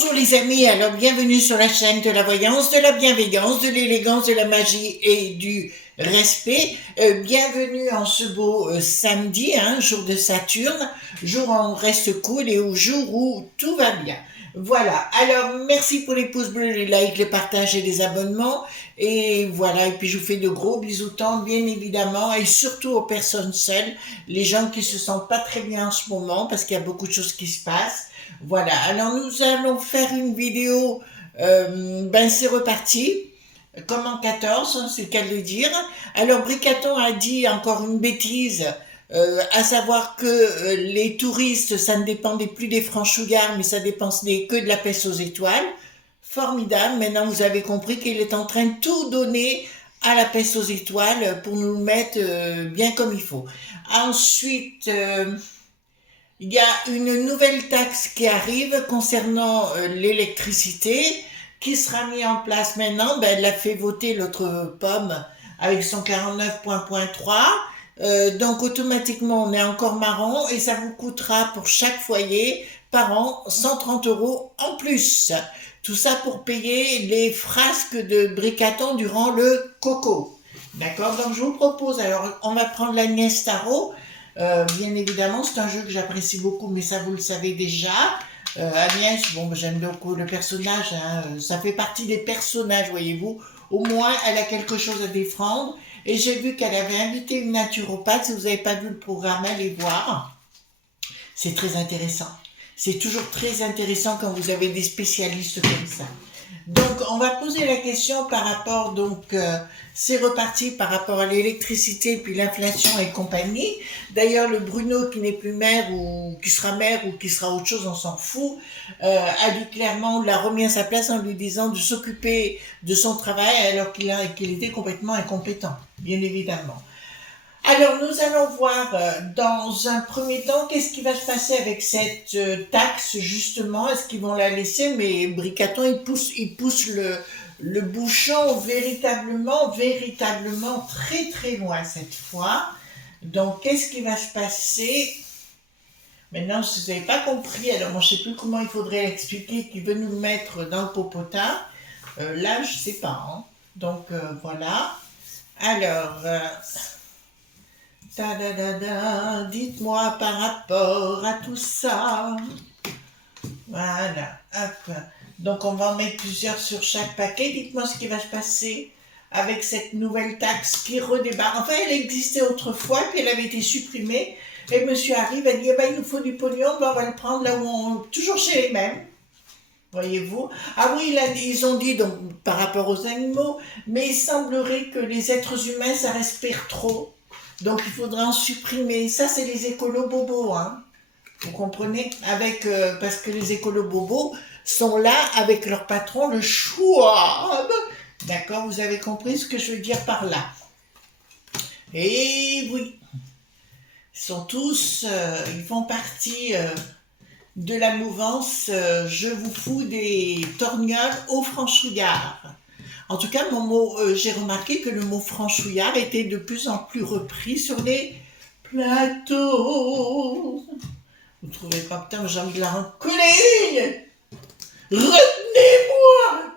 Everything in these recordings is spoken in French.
Bonjour les amis, alors bienvenue sur la chaîne de la voyance, de la bienveillance, de l'élégance, de la magie et du respect. Bienvenue en ce beau samedi, jour de Saturne, jour où on reste cool et au jour où tout va bien. Voilà, alors merci pour les pouces bleus, les likes, les partages et les abonnements. Et voilà, et puis je vous fais de gros bisous bien évidemment, et surtout aux personnes seules, les gens qui se sentent pas très bien en ce moment, parce qu'il y a beaucoup de choses qui se passent. Voilà, alors nous allons faire une vidéo, c'est reparti, comme en 14, c'est le cas de le dire. Alors Bricaton a dit encore une bêtise, à savoir que les touristes, ça ne dépendait plus des franchouillards, mais ça dépendait que de la peste aux étoiles. Formidable, maintenant vous avez compris qu'il est en train de tout donner à la peste aux étoiles pour nous le mettre bien comme il faut. Ensuite, il y a une nouvelle taxe qui arrive concernant l'électricité qui sera mise en place maintenant. Elle l'a fait voter l'autre pomme avec son 49.3. Donc automatiquement on est encore marron et ça vous coûtera pour chaque foyer par an 130 € en plus. Tout ça pour payer les frasques de Bricaton durant le coco. D'accord? Donc je vous propose, alors on va prendre l'Agnès Tarot. Bien évidemment, c'est un jeu que j'apprécie beaucoup, mais ça vous le savez déjà. Agnès, bon, j'aime beaucoup le personnage, ça fait partie des personnages, voyez-vous. Au moins, elle a quelque chose à défendre. Et j'ai vu qu'elle avait invité une naturopathe. Si vous n'avez pas vu le programme, allez voir. C'est très intéressant. C'est toujours très intéressant quand vous avez des spécialistes comme ça. Donc, on va poser la question par rapport, c'est reparti par rapport à l'électricité, puis l'inflation et compagnie. D'ailleurs, le Bruno qui n'est plus maire ou qui sera maire ou qui sera autre chose, on s'en fout, a dit clairement, on l'a remis à sa place en lui disant de s'occuper de son travail alors qu'il était complètement incompétent, bien évidemment. Alors, nous allons voir dans un premier temps qu'est-ce qui va se passer avec cette taxe, justement. Est-ce qu'ils vont la laisser? Mais Bricaton, il pousse le bouchon véritablement très très loin cette fois. Donc, qu'est-ce qui va se passer? Maintenant, si vous n'avez pas compris, alors moi je ne sais plus comment il faudrait l'expliquer, qu'il veut nous mettre dans le popotin. Là, je ne sais pas. Donc, voilà. Alors... dites-moi par rapport à tout ça. Voilà, hop. Donc on va en mettre plusieurs sur chaque paquet. Dites-moi ce qui va se passer avec cette nouvelle taxe qui redébarque. Enfin, elle existait autrefois, puis elle avait été supprimée. Et monsieur arrive, elle dit, il nous faut du pognon, on va le prendre là où on... Toujours chez les mêmes. Voyez-vous? Ah oui, là, ils ont dit, donc, par rapport aux animaux, mais il semblerait que les êtres humains, ça respire trop. Donc il faudra en supprimer. Ça, c'est les écolos bobos, Vous comprenez? Parce que les écolos bobos sont là avec leur patron, le Schwab. D'accord? Vous avez compris ce que je veux dire par là? Et oui. Ils font partie de la mouvance Je vous fous des torgnoles aux franchouillards. En tout cas, j'ai remarqué que le mot franchouillard était de plus en plus repris sur les plateaux. Vous ne trouvez pas? Putain, j'ai envie de la rencoller une. Retenez-moi.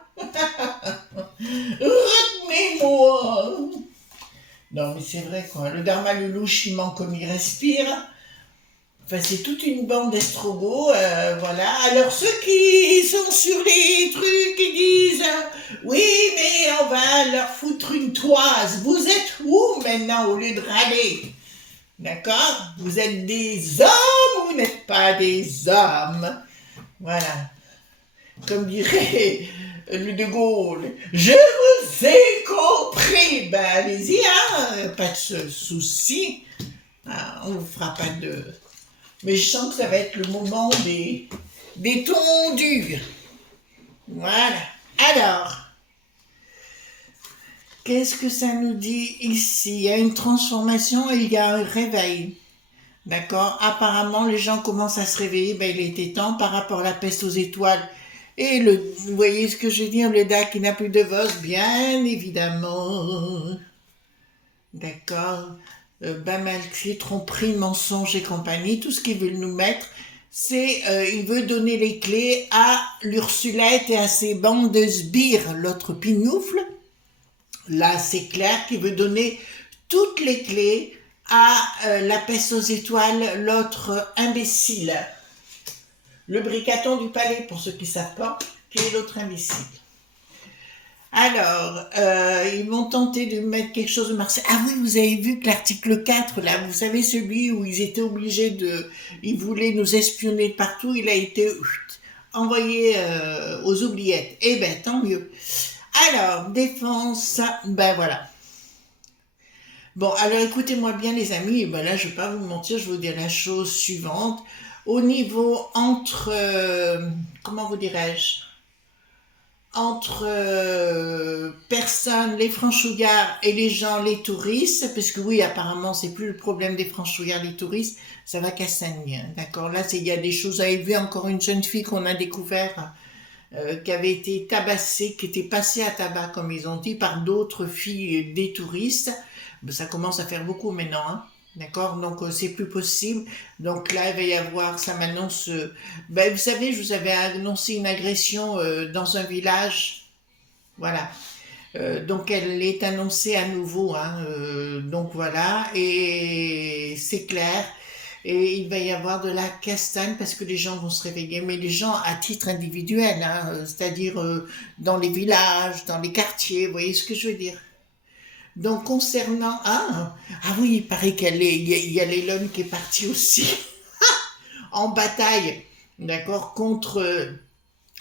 Retenez-moi. Non, mais c'est vrai, quoi. Le Dharma, le louche, il manque comme il respire. Enfin, c'est toute une bande d'estrogos, voilà. Alors, ceux qui sont sur les trucs, qui disent oui, mais on va leur foutre une toise. Vous êtes où maintenant au lieu de râler? D'accord? Vous êtes des hommes ou vous n'êtes pas des hommes? Voilà. Comme dirait le De Gaulle, je vous ai compris. Ben, allez-y, pas de souci. On ne vous fera pas de... Mais je sens que ça va être le moment des tondus. Voilà. Alors, qu'est-ce que ça nous dit ici? Il y a une transformation et il y a un réveil. D'accord? Apparemment, les gens commencent à se réveiller. Il était temps par rapport à la peste aux étoiles. Et vous voyez ce que je veux dire? Le DAC qui n'a plus de vos, bien évidemment. D'accord? Malgré tromperie, mensonge et compagnie, tout ce qu'ils veulent nous mettre, C'est il veut donner les clés à l'Ursulette et à ses bandes de sbires, l'autre pignoufle. Là, c'est clair qu'il veut donner toutes les clés à la peste aux étoiles, l'autre imbécile. Le bricaton du palais, pour ceux qui ne savent pas, qui est l'autre imbécile. Alors, ils vont tenter de mettre quelque chose de Marseille. Ah oui, vous avez vu que l'article 4, là, vous savez, celui où ils étaient obligés de... Ils voulaient nous espionner de partout, il a été envoyé aux oubliettes. Eh ben, tant mieux. Alors, défense, ben voilà. Bon, alors écoutez-moi bien les amis, ben là je vais pas vous mentir, je vais vous dire la chose suivante. Au niveau entre, comment vous dirais-je, entre personnes, les franchouillards et les gens, les touristes, parce que oui, apparemment, c'est plus le problème des franchouillards, les touristes, ça va Cassagne, hein, d'accord. Là, il y a des choses à élever. Encore une jeune fille qu'on a découvert, qui avait été tabassée, qui était passée à tabac, comme ils ont dit, par d'autres filles des touristes. Ça commence à faire beaucoup maintenant, hein. D'accord, donc c'est plus possible. Donc là, il va y avoir, ça m'annonce. Ben, vous savez, je vous avais annoncé une agression dans un village. Voilà. Donc elle est annoncée à nouveau, hein, donc voilà, et c'est clair. Et il va y avoir de la castagne parce que les gens vont se réveiller, mais les gens à titre individuel, hein, c'est-à-dire dans les villages, dans les quartiers, vous voyez ce que je veux dire. Donc concernant... ah oui, il paraît il y a l'Elon qui est parti aussi en bataille, d'accord, contre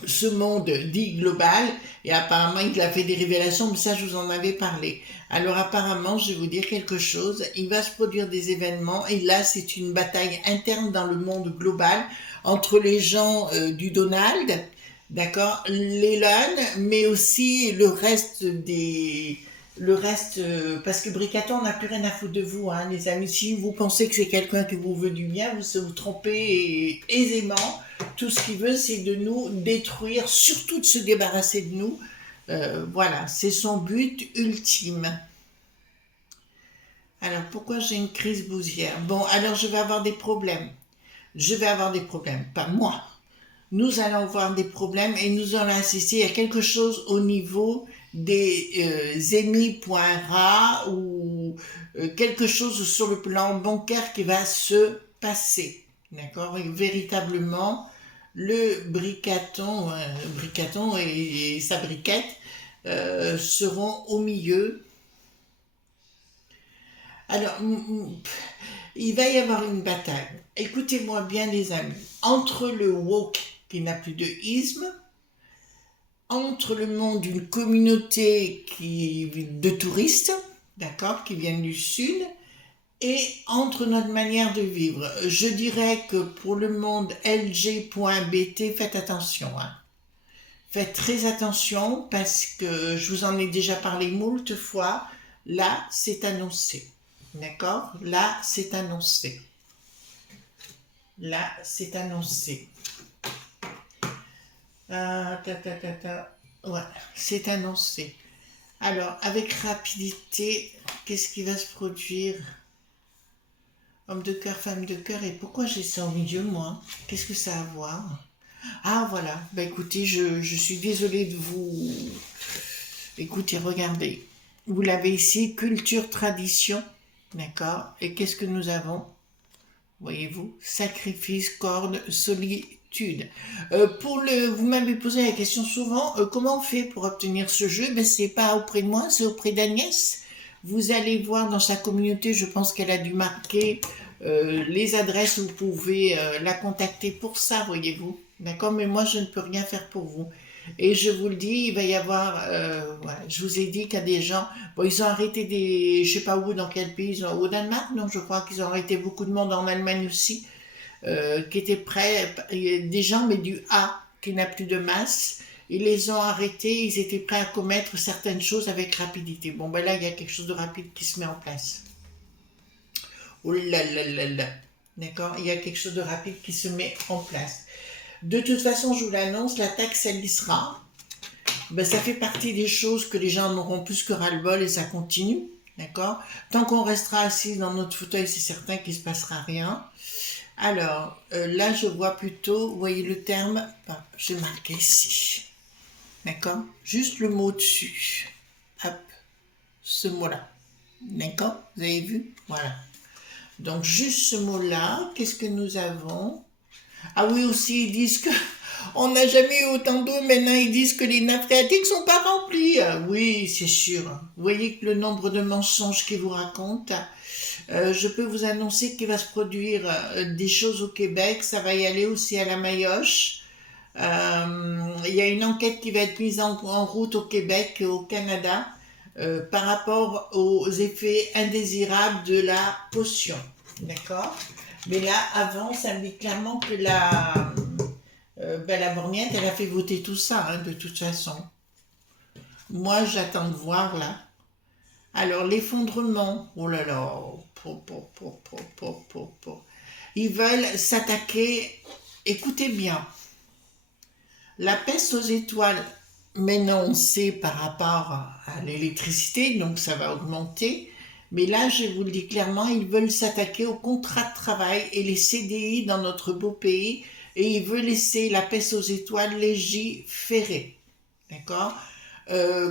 ce monde dit global, et apparemment il a fait des révélations, mais ça je vous en avais parlé. Alors apparemment, je vais vous dire quelque chose, il va se produire des événements, et là c'est une bataille interne dans le monde global, entre les gens du Donald, d'accord, l'Elon, mais aussi le reste des... Le reste, parce que Bricaton n'a plus rien à foutre de vous, hein, les amis. Si vous pensez que c'est quelqu'un qui vous veut du bien, vous trompez aisément. Tout ce qu'il veut, c'est de nous détruire, surtout de se débarrasser de nous. Voilà, c'est son but ultime. Alors, pourquoi j'ai une crise bousière? Bon, alors je vais avoir des problèmes. Je vais avoir des problèmes, pas moi. Nous allons avoir des problèmes et nous allons assister à quelque chose au niveau des EMI.RA ou quelque chose sur le plan bancaire qui va se passer. D'accord? Et véritablement, le bricaton et sa briquette seront au milieu. Alors, il va y avoir une bataille. Écoutez-moi bien les amis. Entre le woke qui n'a plus de isme, entre le monde d'une communauté de touristes, d'accord, qui viennent du sud, et entre notre manière de vivre. Je dirais que pour le monde LG.BT, faites attention, hein. Faites très attention parce que je vous en ai déjà parlé moult fois. Là, c'est annoncé. D'accord? Là, c'est annoncé. Là, c'est annoncé. Ouais, c'est annoncé. Alors, avec rapidité, qu'est-ce qui va se produire? Homme de cœur, femme de cœur, et pourquoi j'ai ça au milieu, moi? Qu'est-ce que ça a à voir? Ah, voilà. Bah écoutez, je suis désolée de vous... Écoutez, regardez. Vous l'avez ici, culture, tradition. D'accord? Et qu'est-ce que nous avons? Voyez-vous? Sacrifice, corde, solitude. Vous m'avez posé la question souvent, comment on fait pour obtenir ce jeu? Ben, c'est pas auprès de moi, c'est auprès d'Agnès. Vous allez voir dans sa communauté, je pense qu'elle a dû marquer les adresses où vous pouvez la contacter pour ça, voyez-vous. D'accord? Mais moi, je ne peux rien faire pour vous. Et je vous le dis, il va y avoir, voilà, je vous ai dit qu'il y a des gens, bon, ils ont arrêté je sais pas où, dans quel pays, au Danemark, donc je crois qu'ils ont arrêté beaucoup de monde en Allemagne aussi, qui étaient prêts, des gens, mais du A, qui n'a plus de masse, ils les ont arrêtés, ils étaient prêts à commettre certaines choses avec rapidité. Bon, ben là, il y a quelque chose de rapide qui se met en place. Oh là là là là. D'accord? Il y a quelque chose de rapide qui se met en place. De toute façon, je vous l'annonce, la taxe, elle y sera. Ben, ça fait partie des choses que les gens n'auront plus que ras-le-bol et ça continue. D'accord? Tant qu'on restera assis dans notre fauteuil, c'est certain qu'il ne se passera rien. Alors, là, je vois plutôt, vous voyez le terme, j'ai marqué ici. D'accord? Juste le mot dessus. Hop, ce mot-là. D'accord? Vous avez vu? Voilà. Donc, juste ce mot-là, qu'est-ce que nous avons? Ah oui, aussi, ils disent que on n'a jamais eu autant d'eau. Maintenant, ils disent que les nappes phréatiques sont pas remplies. Ah oui, c'est sûr. Vous voyez que le nombre de mensonges qu'ils vous racontent. Je peux vous annoncer qu'il va se produire des choses au Québec. Ça va y aller aussi à la Mayoche. Il y a une enquête qui va être mise en route au Québec et au Canada par rapport aux effets indésirables de la potion. D'accord? Mais là, avant, ça me dit clairement que la Borgnette, elle a fait voter tout ça, hein, de toute façon. Moi, j'attends de voir, là. Alors, l'effondrement, oh là là, ils veulent s'attaquer, écoutez bien, la peste aux étoiles, maintenant on sait par rapport à l'électricité, donc ça va augmenter, mais là, je vous le dis clairement, ils veulent s'attaquer au contrat de travail et les CDI dans notre beau pays, et ils veulent laisser la peste aux étoiles légiférer. D'accord?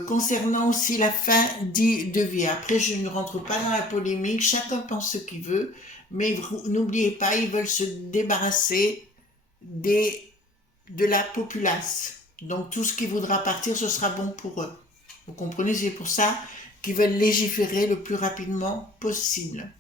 Concernant aussi la fin de vie. Après, je ne rentre pas dans la polémique, chacun pense ce qu'il veut, mais n'oubliez pas, ils veulent se débarrasser de la populace. Donc tout ce qui voudra partir, ce sera bon pour eux. Vous comprenez? C'est pour ça qu'ils veulent légiférer le plus rapidement possible.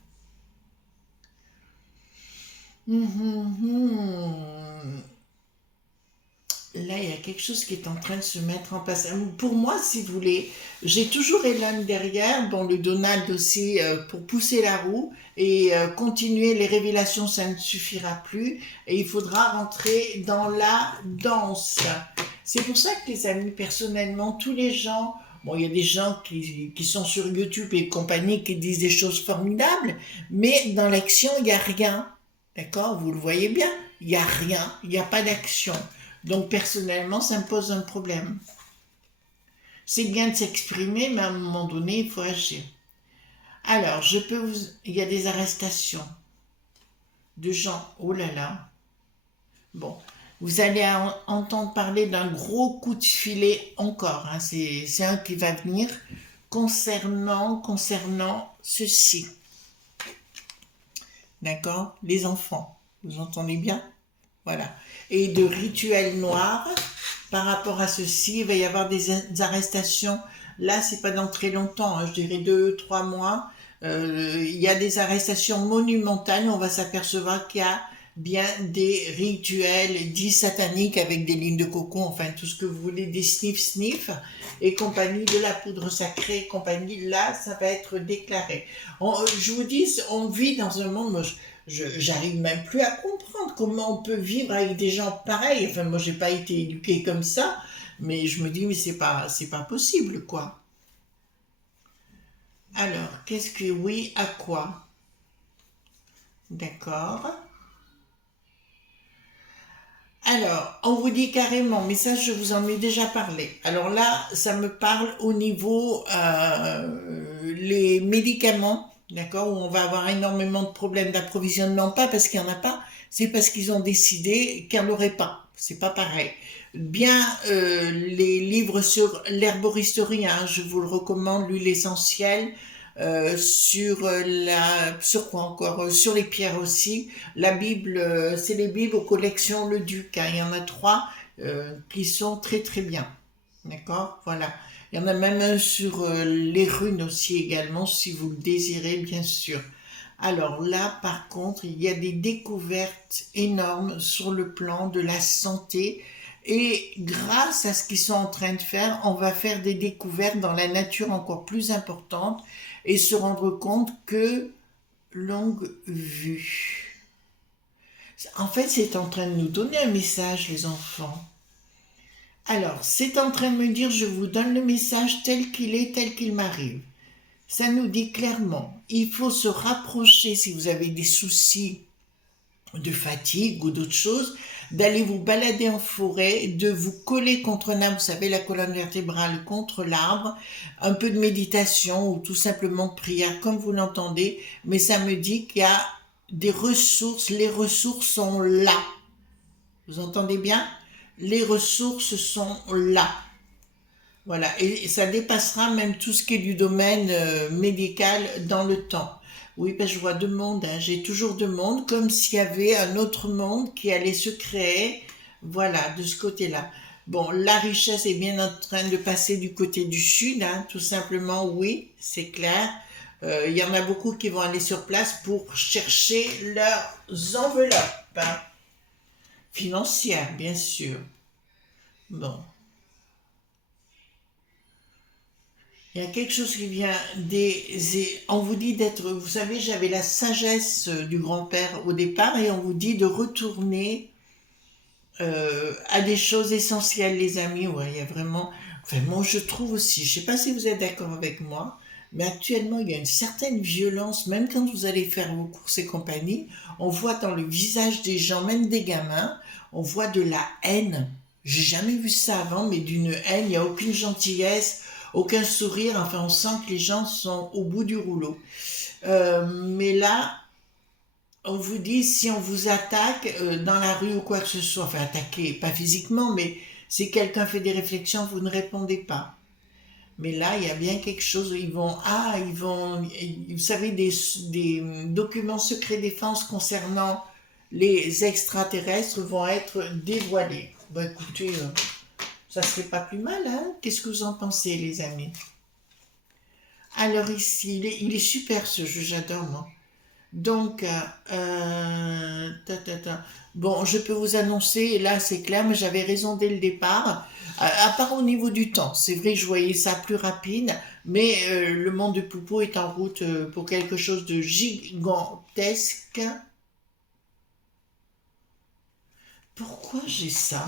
Là, il y a quelque chose qui est en train de se mettre en place. Pour moi, si vous voulez, j'ai toujours Elon derrière, bon, le Donald aussi, pour pousser la roue et continuer les révélations, ça ne suffira plus. Et il faudra rentrer dans la danse. C'est pour ça que les amis, personnellement, tous les gens, bon, il y a des gens qui sont sur YouTube et compagnie qui disent des choses formidables, mais dans l'action, il n'y a rien. D'accord? Vous le voyez bien, il n'y a rien, il n'y a pas d'action. Donc personnellement, ça me pose un problème. C'est bien de s'exprimer, mais à un moment donné, il faut agir. Alors, il y a des arrestations de gens. Oh là là. Bon, vous allez entendre parler d'un gros coup de filet encore. Hein. C'est un qui va venir concernant ceci. D'accord? Les enfants. Vous entendez bien? Voilà. Et de rituels noirs. Par rapport à ceci, il va y avoir des arrestations. Là, c'est pas dans très longtemps, hein, je dirais 2, 3 mois. Il y a des arrestations monumentales. On va s'apercevoir qu'il y a bien des rituels dits sataniques avec des lignes de coco, enfin tout ce que vous voulez, des sniff et compagnie, de la poudre sacrée et compagnie. Là, ça va être déclaré. Je vous dis, on vit dans un monde... Moi, j'arrive même plus à comprendre comment on peut vivre avec des gens pareils. Enfin, moi, j'ai pas été éduquée comme ça, mais je me dis, mais c'est pas possible, quoi. Alors, qu'est-ce que oui, à quoi? D'accord. Alors, on vous dit carrément, mais ça, je vous en ai déjà parlé. Alors là, ça me parle au niveau les médicaments, d'accord, où on va avoir énormément de problèmes d'approvisionnement, pas parce qu'il n'y en a pas, c'est parce qu'ils ont décidé qu'il n'y en aurait pas. C'est pas pareil. Bien, les livres sur l'herboristerie, hein, je vous le recommande, l'huile essentielle, sur quoi encore? Sur les pierres aussi. La Bible, c'est les Bibles aux collections Le Duc, hein. Il y en a 3 qui sont très très bien. D'accord? Voilà. Il y en a même un sur les runes aussi également, si vous le désirez, bien sûr. Alors là, par contre, il y a des découvertes énormes sur le plan de la santé. Et grâce à ce qu'ils sont en train de faire, on va faire des découvertes dans la nature encore plus importantes et se rendre compte que longue vue. En fait, c'est en train de nous donner un message, les enfants. Alors, c'est en train de me dire, je vous donne le message tel qu'il est, tel qu'il m'arrive. Ça nous dit clairement, il faut se rapprocher si vous avez des soucis de fatigue ou d'autres choses, d'aller vous balader en forêt, de vous coller contre un arbre, vous savez, la colonne vertébrale contre l'arbre, un peu de méditation ou tout simplement de prière comme vous l'entendez, mais ça me dit qu'il y a des ressources. Les ressources sont là. Vous entendez bien? Les ressources sont là. Voilà, et ça dépassera même tout ce qui est du domaine médical dans le temps. Oui, ben je vois deux mondes, hein. J'ai toujours deux mondes, comme s'il y avait un autre monde qui allait se créer, voilà, de ce côté-là. Bon, la richesse est bien en train de passer du côté du sud, hein, tout simplement, oui, c'est clair. Il y en a beaucoup qui vont aller sur place pour chercher leurs enveloppes, hein, financières, bien sûr. Bon. Il y a quelque chose qui vient on vous dit d'être, vous savez, j'avais la sagesse du grand-père au départ et on vous dit de retourner à des choses essentielles, les amis. Ouais, il y a vraiment, enfin, moi je trouve aussi, je sais pas si vous êtes d'accord avec moi, mais actuellement il y a une certaine violence, même quand vous allez faire vos courses et compagnie, on voit dans le visage des gens, même des gamins, on voit de la haine. J'ai jamais vu ça avant, mais d'une haine, il n'y a aucune gentillesse, aucun sourire, enfin on sent que les gens sont au bout du rouleau. Mais là, on vous dit, si on vous attaque dans la rue ou quoi que ce soit, enfin attaquer, pas physiquement, mais si quelqu'un fait des réflexions, vous ne répondez pas. Mais là, il y a bien quelque chose, vous savez, des documents secrets défense concernant les extraterrestres vont être dévoilés. Bah écoutez, ça serait pas plus mal, hein? Qu'est-ce que vous en pensez, les amis? Alors ici, il est super ce jeu, j'adore, moi. Donc, bon, je peux vous annoncer, et là c'est clair, mais j'avais raison dès le départ, à part au niveau du temps. C'est vrai que je voyais ça plus rapide, mais le monde de Poupeau est en route pour quelque chose de gigantesque. Pourquoi j'ai ça?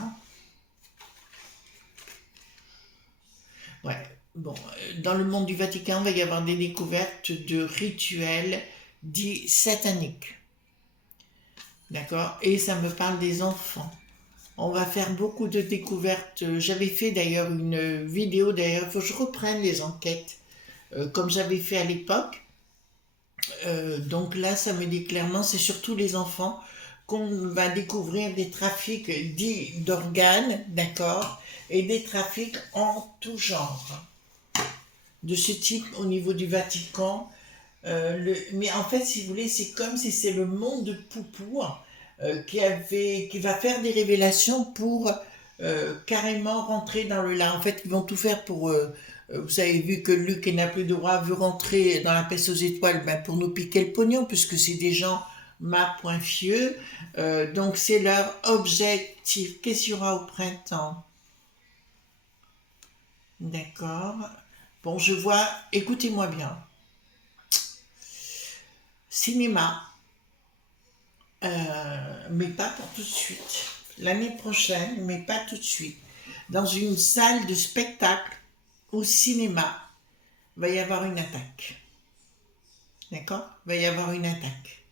Ouais, bon, dans le monde du Vatican, il va y avoir des découvertes de rituels dits sataniques. D'accord? Et ça me parle des enfants. On va faire beaucoup de découvertes. J'avais fait d'ailleurs une vidéo, d'ailleurs, il faut que je reprenne les enquêtes comme j'avais fait à l'époque. Donc là, ça me dit clairement, c'est surtout les enfants qu'on va découvrir des trafics dits d'organes, d'accord, et des trafics en tout genre. De ce type au niveau du Vatican. Mais en fait, si vous voulez, c'est comme si c'est le monde de Poupou qui va faire des révélations pour carrément rentrer dans le là. En fait, ils vont tout faire pour. Vous avez vu que Luc et n'a plus de roi veut rentrer dans la peste aux étoiles, ben, pour nous piquer le pognon, puisque c'est des gens ma.fieux. Donc c'est leur objectif. Qu'est-ce qu'il y aura au printemps? D'accord. Bon, je vois. Écoutez-moi bien. Cinéma, mais pas pour tout de suite. L'année prochaine, mais pas tout de suite. Dans une salle de spectacle au cinéma, il va y avoir une attaque. D'accord? Il va y avoir une attaque.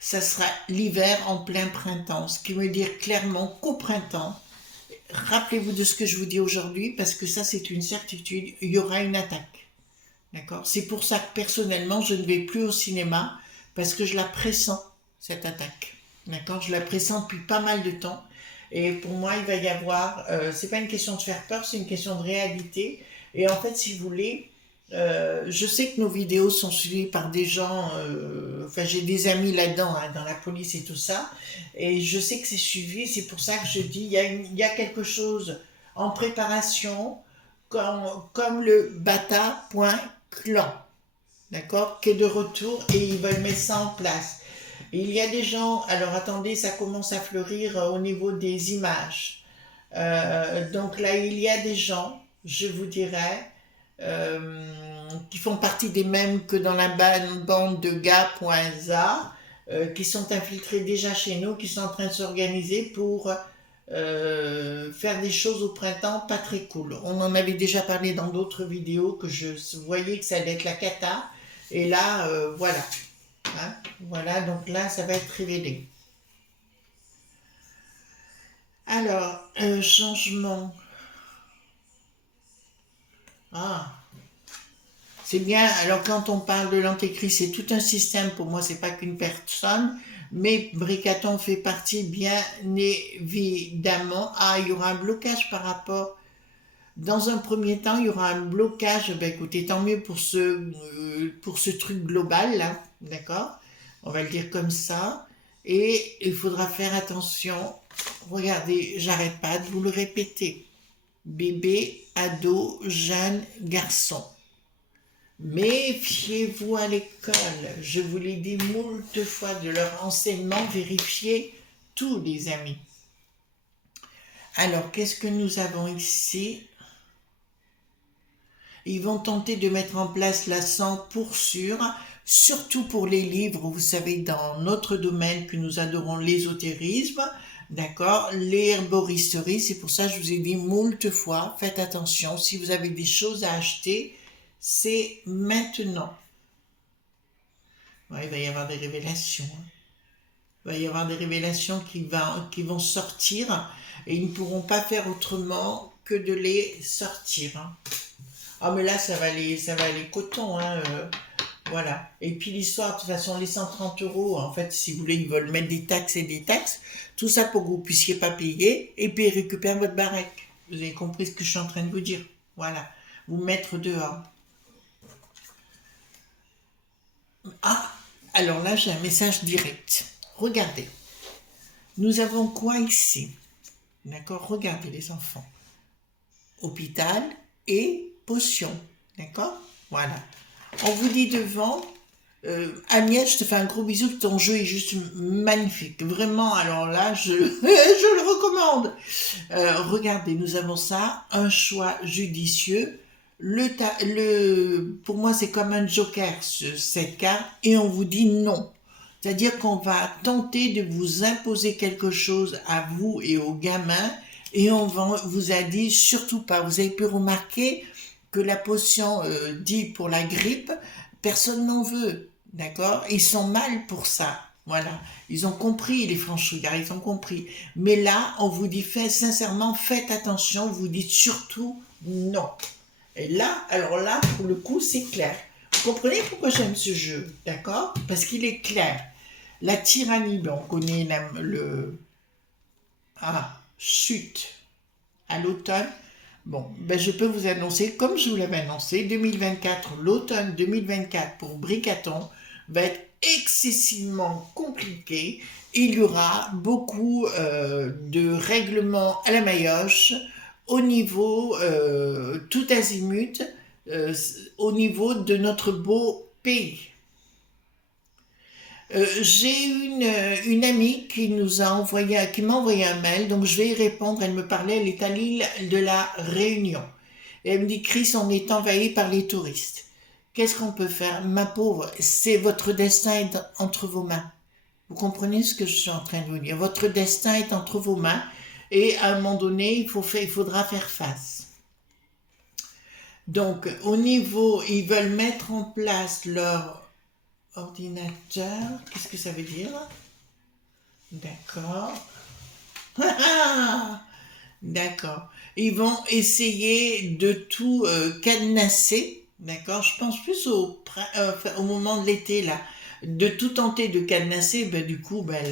Ça sera l'hiver en plein printemps, ce qui veut dire clairement qu'au printemps, rappelez-vous de ce que je vous dis aujourd'hui, parce que ça c'est une certitude, il y aura une attaque. D'accord? C'est pour ça que personnellement, je ne vais plus au cinéma, parce que je la pressens, cette attaque. D'accord? Je la pressens depuis pas mal de temps. Et pour moi, il va y avoir, c'est pas une question de faire peur, c'est une question de réalité. Et en fait, si vous voulez, je sais que nos vidéos sont suivies par des gens, enfin j'ai des amis là-dedans, hein, dans la police et tout ça, et je sais que c'est suivi, c'est pour ça que je dis, il y a quelque chose en préparation, comme le bata.clan, d'accord, qui est de retour et ils veulent mettre ça en place. Et il y a des gens, alors attendez, ça commence à fleurir au niveau des images. Donc là, il y a des gens, je vous dirais, qui font partie des mêmes que dans la bande de gars.za, qui sont infiltrés déjà chez nous, qui sont en train de s'organiser pour faire des choses au printemps pas très cool. On en avait déjà parlé dans d'autres vidéos que je voyais que ça allait être la cata. Et là, voilà. Hein, voilà, donc là, ça va être révélé. Alors, changement. Ah, C'est bien, alors quand on parle de l'antéchrist, c'est tout un système, pour moi c'est pas qu'une personne, mais Bricaton fait partie bien évidemment. Ah, il y aura un blocage par rapport, dans un premier temps, il y aura un blocage, ben écoutez, tant mieux pour ce truc global là, d'accord? On va le dire comme ça, et il faudra faire attention, regardez, j'arrête pas de vous le répéter, bébé, ado, jeune, garçon. Méfiez-vous à l'école. Je vous l'ai dit moult fois de leur enseignement, vérifiez tous les amis. Alors, qu'est-ce que nous avons ici? Ils vont tenter de mettre en place la 100 pour sûr, surtout pour les livres, vous savez, dans notre domaine que nous adorons l'ésotérisme, d'accord, l'herboristerie, c'est pour ça que je vous ai dit moult fois, faites attention, si vous avez des choses à acheter, c'est maintenant. Ouais, il va y avoir des révélations. Il va y avoir des révélations qui vont sortir et ils ne pourront pas faire autrement que de les sortir. Hein. Ah mais là ça va aller coton, hein, voilà. Et puis l'histoire, de toute façon les 130 euros, en fait si vous voulez ils veulent mettre des taxes et des taxes, tout ça pour que vous puissiez pas payer et puis récupérer votre baraque. Vous avez compris ce que je suis en train de vous dire, voilà. Vous mettre dehors. Ah, alors là j'ai un message direct. Regardez, nous avons quoi ici? D'accord, regardez les enfants. Hôpital et potion, d'accord? Voilà. On vous dit devant, Agnès, je te fais un gros bisou, ton jeu est juste magnifique. Vraiment, alors là, je le recommande. Regardez, nous avons ça, un choix judicieux. Pour moi, c'est comme un joker, cette carte, et on vous dit non. C'est-à-dire qu'on va tenter de vous imposer quelque chose à vous et aux gamins, et vous a dit surtout pas. Vous avez pu remarquer que la potion dit pour la grippe, personne n'en veut, d'accord? Ils sont mal pour ça, voilà. Ils ont compris, les franchouillards, ils ont compris. Mais là, on vous dit, sincèrement, faites attention, vous dites surtout non. Et là, alors là, pour le coup, c'est clair. Vous comprenez pourquoi j'aime ce jeu, d'accord? Parce qu'il est clair. La tyrannie, ben, on connaît chute à l'automne. Bon, ben je peux vous annoncer, comme je vous l'avais annoncé, 2024, l'automne 2024 pour Bricaton va être excessivement compliqué. Il y aura beaucoup de règlements à la maillotche au niveau tout azimut, au niveau de notre beau pays. J'ai une amie qui m'a envoyé un mail, donc je vais y répondre. Elle me parlait, elle est à l'île de la Réunion. Et elle me dit, Chris, on est envahi par les touristes. Qu'est-ce qu'on peut faire? Ma pauvre, c'est votre destin est entre vos mains. Vous comprenez ce que je suis en train de vous dire? Votre destin est entre vos mains et à un moment donné, il faudra faire face. Donc, au niveau, ils veulent mettre en place leur ordinateur, qu'est-ce que ça veut dire? D'accord. D'accord. Ils vont essayer de tout cadenasser, d'accord? Je pense plus au moment de l'été, là. De tout tenter de cadenasser, ben, du coup, ben,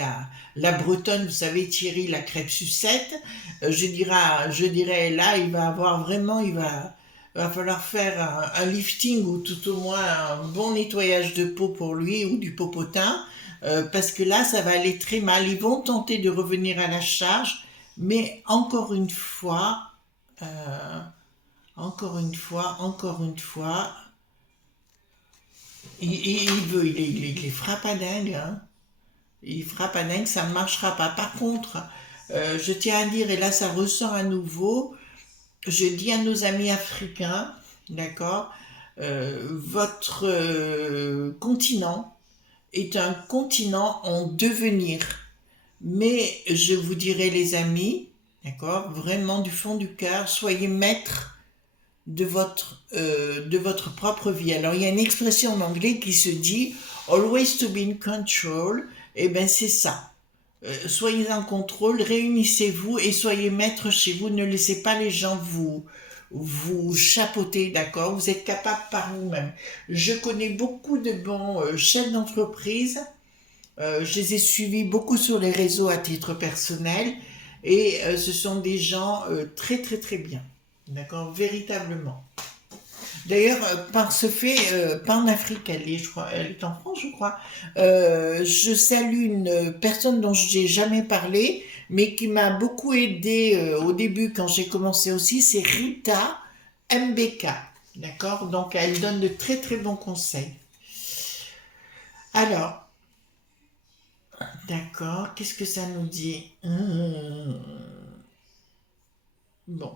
la Bretonne, vous savez, Thierry, la crêpe sucette, je dirais là, il va falloir faire un lifting ou tout au moins un bon nettoyage de peau pour lui ou du popotin, parce que là, ça va aller très mal. Ils vont tenter de revenir à la charge, mais encore une fois, il les frappe à dingue, hein. Il frappe à dingue, ça ne marchera pas. Par contre, je tiens à dire, et là ça ressort à nouveau, je dis à nos amis africains, d'accord, votre continent est un continent en devenir. Mais je vous dirai les amis, d'accord, vraiment du fond du cœur, soyez maîtres de votre propre vie. Alors il y a une expression en anglais qui se dit always to be in control, et ben c'est ça. Soyez en contrôle, réunissez-vous et soyez maîtres chez vous, ne laissez pas les gens vous chapeauter, d'accord? Vous êtes capable par vous-même. Je connais beaucoup de bons chefs d'entreprise. Je les ai suivis beaucoup sur les réseaux à titre personnel et ce sont des gens très très très bien, d'accord? Véritablement. D'ailleurs, par ce fait, pas en Afrique, je crois, elle est en France, je crois. Je salue une personne dont je n'ai jamais parlé, mais qui m'a beaucoup aidé au début quand j'ai commencé aussi, c'est Rita MBK. D'accord? Donc, elle donne de très très bons conseils. Alors, d'accord, qu'est-ce que ça nous dit? Bon.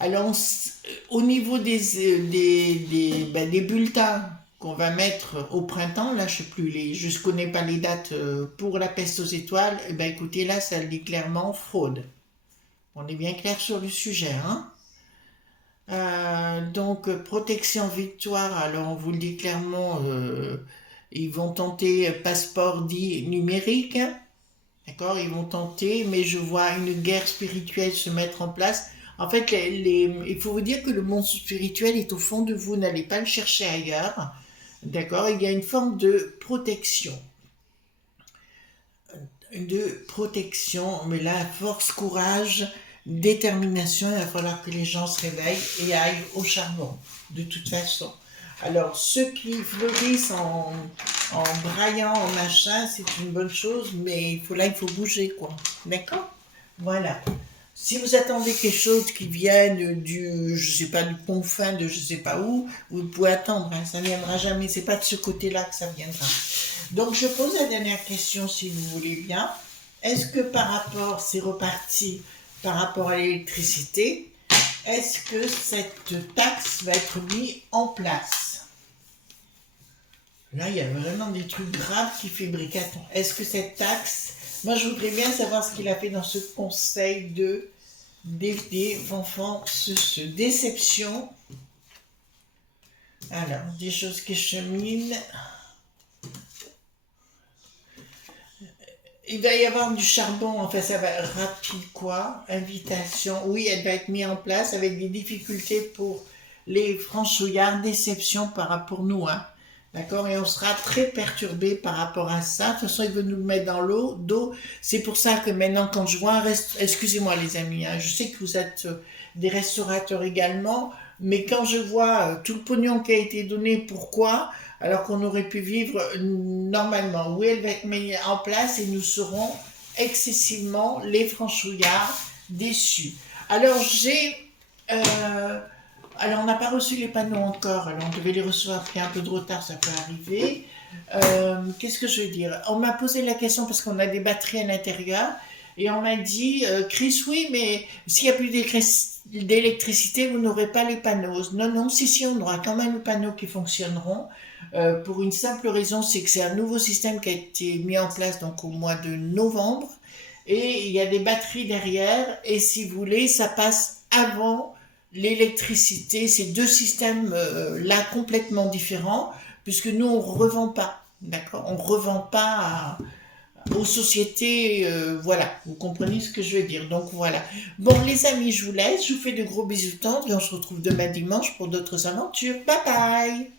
Alors, au niveau des bulletins qu'on va mettre au printemps, là, je sais plus, je ne connais pas les dates pour la peste aux étoiles, eh ben, écoutez, là, ça le dit clairement fraude. On est bien clair sur le sujet, hein? Donc, protection victoire, alors on vous le dit clairement, ils vont tenter passeport dit numérique, d'accord? Ils vont tenter, mais je vois une guerre spirituelle se mettre en place. En fait, il faut vous dire que le monde spirituel est au fond de vous, n'allez pas le chercher ailleurs, d'accord? Il y a une forme de protection. Mais là, force, courage, détermination, il va falloir que les gens se réveillent et aillent au charbon, de toute façon. Alors, ceux qui fleurissent en braillant, en machin, c'est une bonne chose, mais il faut bouger, quoi. D'accord? Voilà. Si vous attendez quelque chose qui vienne je sais pas, du confin de je sais pas où, vous pouvez attendre, hein, ça ne viendra jamais, c'est pas de ce côté-là que ça viendra. Donc je pose la dernière question si vous voulez bien. Est-ce que c'est reparti par rapport à l'électricité, est-ce que cette taxe va être mise en place? Là, il y a vraiment des trucs graves qui fabriquent. Est-ce que cette taxe... Moi, je voudrais bien savoir ce qu'il a fait dans ce conseil des enfants, déception. Alors, des choses qui cheminent. Il va y avoir du charbon, enfin ça va être rapide quoi, invitation, oui elle va être mise en place avec des difficultés pour les franchouillards, déception par rapport à nous, hein. D'accord? Et on sera très perturbé par rapport à ça. De toute façon, il veut nous le mettre dans l'eau. C'est pour ça que maintenant, quand je vois excusez-moi les amis, hein, je sais que vous êtes des restaurateurs également, mais quand je vois tout le pognon qui a été donné, pourquoi? Alors qu'on aurait pu vivre normalement. Oui, elle va être mise en place et nous serons excessivement, les franchouillards, déçus. Alors, alors, on n'a pas reçu les panneaux encore, alors on devait les recevoir après un peu de retard, ça peut arriver. Qu'est-ce que je veux dire? On m'a posé la question parce qu'on a des batteries à l'intérieur et on m'a dit, Chris, oui, mais s'il n'y a plus d'électricité, vous n'aurez pas les panneaux. Non, si, on aura quand même les panneaux qui fonctionneront. Pour une simple raison, c'est que c'est un nouveau système qui a été mis en place donc au mois de novembre et il y a des batteries derrière et si vous voulez, ça passe avant l'électricité. C'est deux systèmes là complètement différents puisque nous on revend pas, d'accord? On revend pas aux sociétés, voilà, vous comprenez ce que je veux dire. Donc voilà. Bon les amis, je vous laisse, je vous fais de gros bisous tendres et on se retrouve demain dimanche pour d'autres aventures. Bye bye.